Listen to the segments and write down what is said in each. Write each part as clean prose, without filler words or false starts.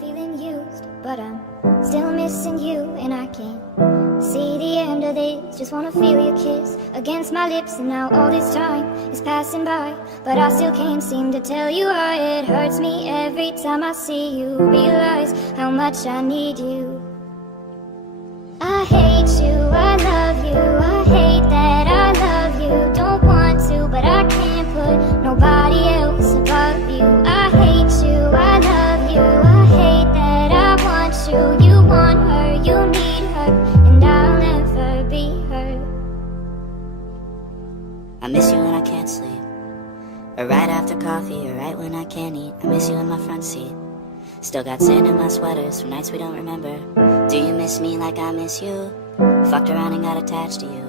Feeling used, but I'm still missing you, and I can't see the end of this. Just wanna feel your kiss against my lips, and now all this time is passing by, but I still can't seem to tell you why. It hurts me every time I see you, realize how much I need you. I hate you, I love you, I hate that I love you. Don't want to, but I can't put nobody else above you. I hate you, I love you, I hate that I want you. You want her, you need her, and I'll never be her. I miss you when I can't sleep, or right after coffee, or right when I can't eat. I miss you in my front seat. Still got sand in my sweaters from nights we don't remember. Do you miss me like I miss you? Fucked around and got attached to you.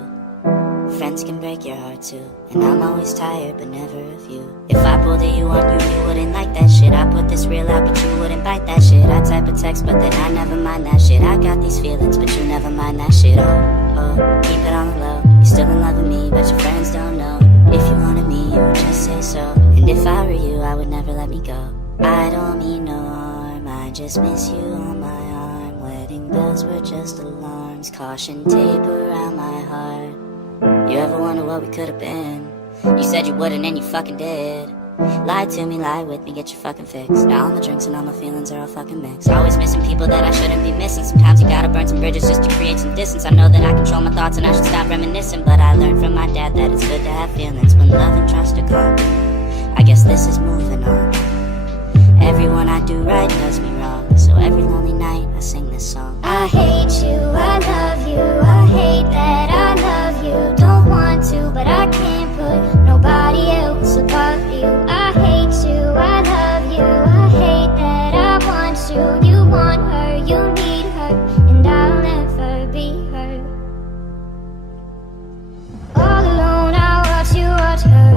Friends can break your heart too, and I'm always tired but never of you. If I pulled a you on you, you wouldn't like that shit. I put this real out but you wouldn't bite that shit. I type a text but then I never mind that shit. I got these feelings but you never mind that shit. Oh, keep it on the low. You're still in love with me but your friends don't know. If you wanted me, you would just say so. And if I were you, I would never let me go. I don't mean no harm, I just miss you on my arm. Wedding bells were just alarms, caution tape around my heart. You ever wonder what we could've been? You said you wouldn't and you fucking did. Lie to me, lie with me, get your fucking fix. Now all my drinks and all my feelings are all fucking mixed. Always missing people that I shouldn't be missing. Sometimes you gotta burn some bridges just to create some distance. I know that I control my thoughts and I should stop reminiscing, but I learned from my dad that it's good to have feelings when love and trust are gone. I guess this is moving on. Everyone I do right does me wrong, so every lonely night I sing this song. I hate you, I love you, I hate that I love you. Don't want to, but I can't put nobody else above you. I hate you, I love you, I hate that I want you. You want her, you need her, and I'll never be her. All alone I watch her,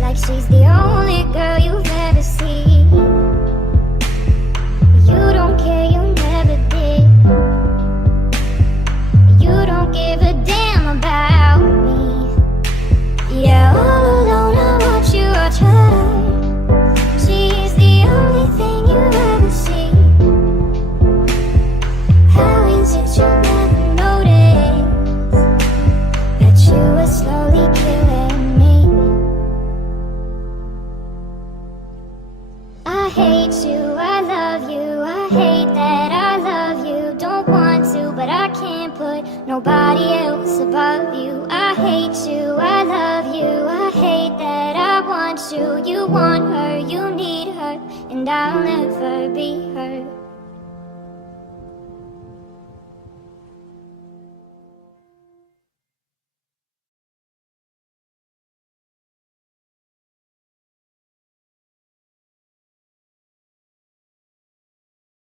like she's the only girl you've ever seen. You don't care, you never did. You don't give a damn about me. Yeah, all alone I watch her. She's the only thing you ever see. How is it you never noticed that you were slowly killing me? I hate you, I love you, I hate that I love you. Don't want to, but I can't put nobody else above you. I hate you, I love you, I hate that I want you. You want her, you need her, and I'll never be her.